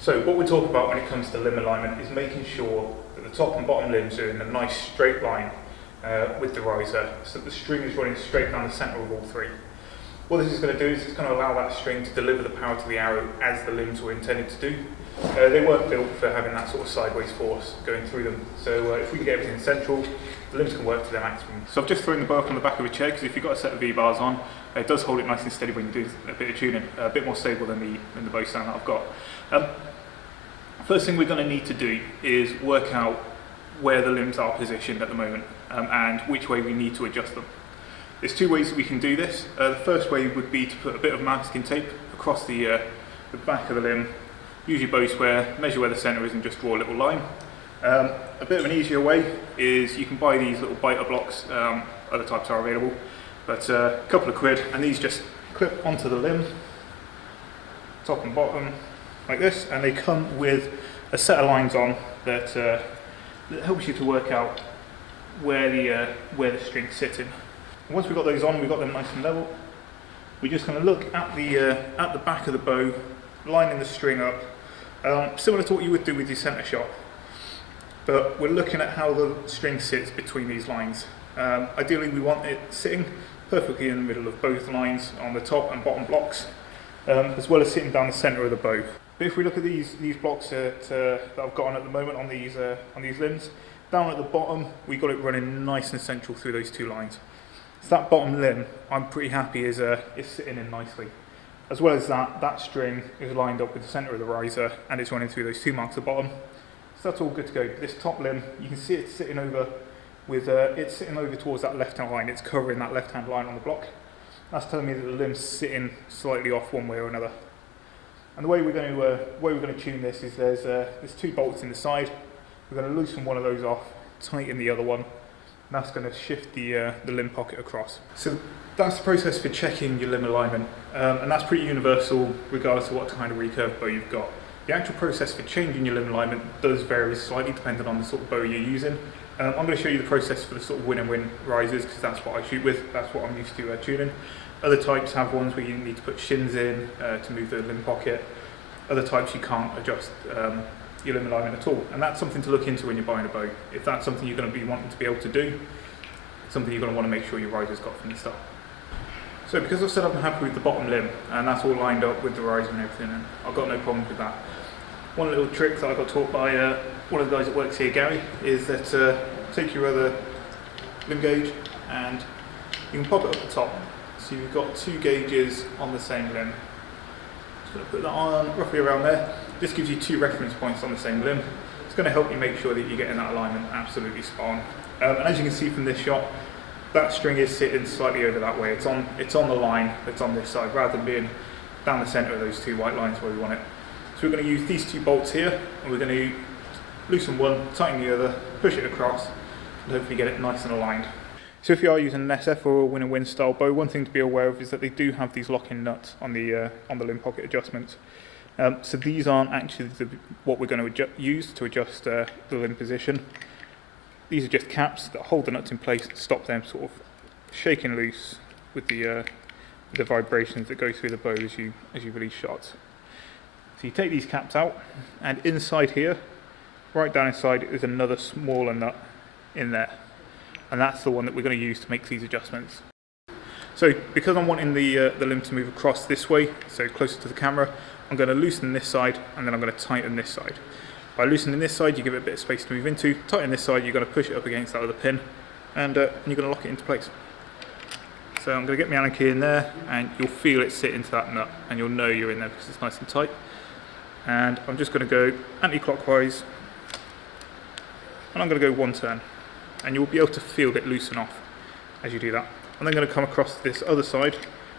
So what we talk about when it comes to limb alignment is making sure that the top and bottom limbs are in a nice straight line with the riser, so that the string is running straight down the centre of all three. What this is going to do is it's going to allow that string to deliver the power to the arrow as the limbs were intended to do. They weren't built for having that sort of sideways force going through them, so if we can get everything central, the limbs can work to their maximum. So I've just thrown the bow up on the back of a chair because if you've got a set of V-bars on, it does hold it nice and steady when you do a bit of tuning, a bit more stable than the bow stand that I've got. First thing we're going to need to do is work out where the limbs are positioned at the moment and which way we need to adjust them. There's two ways that we can do this. The first way would be to put a bit of masking tape across the back of the limb, use your bow square, measure where the centre is and just draw a little line. A bit of an easier way is you can buy these little biter blocks, other types are available, but a couple of quid, and these just clip onto the limb, top and bottom, like this, and they come with a set of lines on that, that helps you to work out where the string's sitting. And once we've got those on, we've got them nice and level, we're just going to look at the back of the bow, lining the string up, similar to what you would do with your centre shot. But we're looking at how the string sits between these lines. Ideally we want it sitting perfectly in the middle of both lines on the top and bottom blocks, as well as sitting down the centre of the bow. But if we look at these blocks that I've got on at the moment on these limbs, down at the bottom we got it running nice and central through those two lines. So that bottom limb I'm pretty happy is sitting in nicely. As well as that string is lined up with the centre of the riser and it's running through those two marks at the bottom. So that's all good to go. This top limb, you can see it's sitting over towards that left-hand line. It's covering that left-hand line on the block. That's telling me that the limb's sitting slightly off one way or another. And the way we're going to tune this is there's two bolts in the side. We're going to loosen one of those off, tighten the other one, and that's going to shift the limb pocket across. So that's the process for checking your limb alignment, and that's pretty universal regardless of what kind of recurve bow you've got. The actual process for changing your limb alignment does vary slightly depending on the sort of bow you're using. I'm going to show you the process for the sort of win risers because that's what I shoot with, that's what I'm used to tuning. Other types have ones where you need to put shins in to move the limb pocket. Other types you can't adjust your limb alignment at all, and that's something to look into when you're buying a bow. If that's something you're going to be wanting to be able to do, it's something you're going to want to make sure your riser's got from the start. So because I've said I'm happy with the bottom limb and that's all lined up with the riser and everything, and I've got no problems with that. One little trick that I got taught by one of the guys that works here, Gary, is that take your other limb gauge and you can pop it up the top. So you've got two gauges on the same limb. Just going to put that on roughly around there. This gives you two reference points on the same limb. It's going to help you make sure that you're getting that alignment absolutely spot on. And as you can see from this shot, that string is sitting slightly over that way. It's on the line that's on this side rather than being down the centre of those two white lines where we want it. So we're going to use these two bolts here and we're going to loosen one, tighten the other, push it across and hopefully get it nice and aligned. So if you are using an SF or a win style bow, one thing to be aware of is that they do have these lock-in nuts on the limb pocket adjustments. So these aren't actually what we're going to use to adjust the limb position. These are just caps that hold the nuts in place and stop them sort of shaking loose with the vibrations that go through the bow as you release shots. So you take these caps out, and inside here, right down inside, is another smaller nut in there. And that's the one that we're going to use to make these adjustments. So because I'm wanting the limb to move across this way, so closer to the camera, I'm going to loosen this side and then I'm going to tighten this side. By loosening this side, you give it a bit of space to move into. Tighten this side, you're going to push it up against that other pin, and you're going to lock it into place. So I'm going to get my Allen key in there, and you'll feel it sit into that nut, and you'll know you're in there because it's nice and tight. And I'm just going to go anti-clockwise, and I'm going to go one turn, and you'll be able to feel it loosen off as you do that. I'm then going to come across this other side,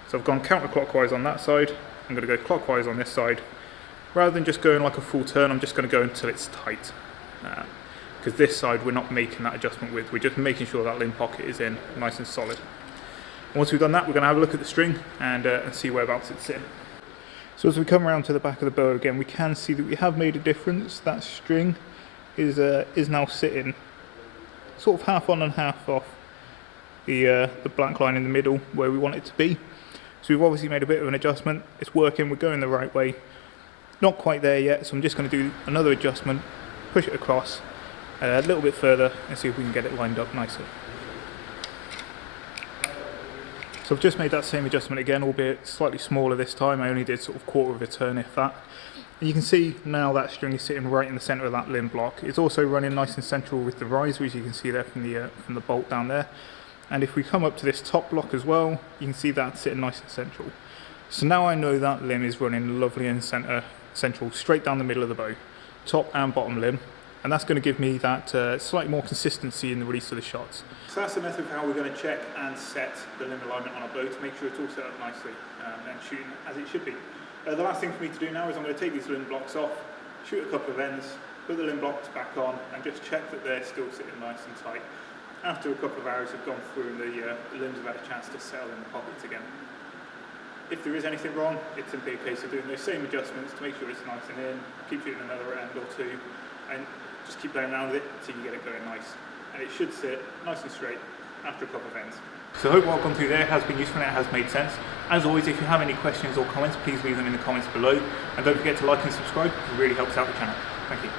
so I've gone counterclockwise on that side, I'm going to go clockwise on this side. Rather than just going like a full turn, I'm just going to go until it's tight, because this side we're not making that adjustment with, we're just making sure that limb pocket is in nice and solid. And once we've done that, we're going to have a look at the string and see whereabouts it's sitting. So as we come around to the back of the bow again, we can see that we have made a difference. That string is now sitting sort of half on and half off the black line in the middle where we want it to be. So we've obviously made a bit of an adjustment. It's working, we're going the right way. Not quite there yet, so I'm just going to do another adjustment, push it across a little bit further and see if we can get it lined up nicely. So I've just made that same adjustment again, albeit slightly smaller this time. I only did sort of quarter of a turn, if that. And you can see now that string is sitting right in the centre of that limb block. It's also running nice and central with the riser, as you can see there from the bolt down there. And if we come up to this top block as well, you can see that sitting nice and central. So now I know that limb is running lovely and central, straight down the middle of the bow, top and bottom limb. And that's going to give me that slightly more consistency in the release of the shots. So that's the method of how we're going to check and set the limb alignment on our bow to make sure it's all set up nicely and shooting as it should be. The last thing for me to do now is I'm going to take these limb blocks off, shoot a couple of ends, put the limb blocks back on and just check that they're still sitting nice and tight. After a couple of hours have gone through and the limbs have had a chance to settle in the pockets again. If there is anything wrong, it's simply a case of doing those same adjustments to make sure it's nice and in, keep shooting another end or two, and just keep playing around with it until you get it going nice. And it should sit nice and straight after a couple of ends. So I hope what I've gone through there has been useful and it has made sense. As always, if you have any questions or comments, please leave them in the comments below. And don't forget to like and subscribe, it really helps out the channel. Thank you.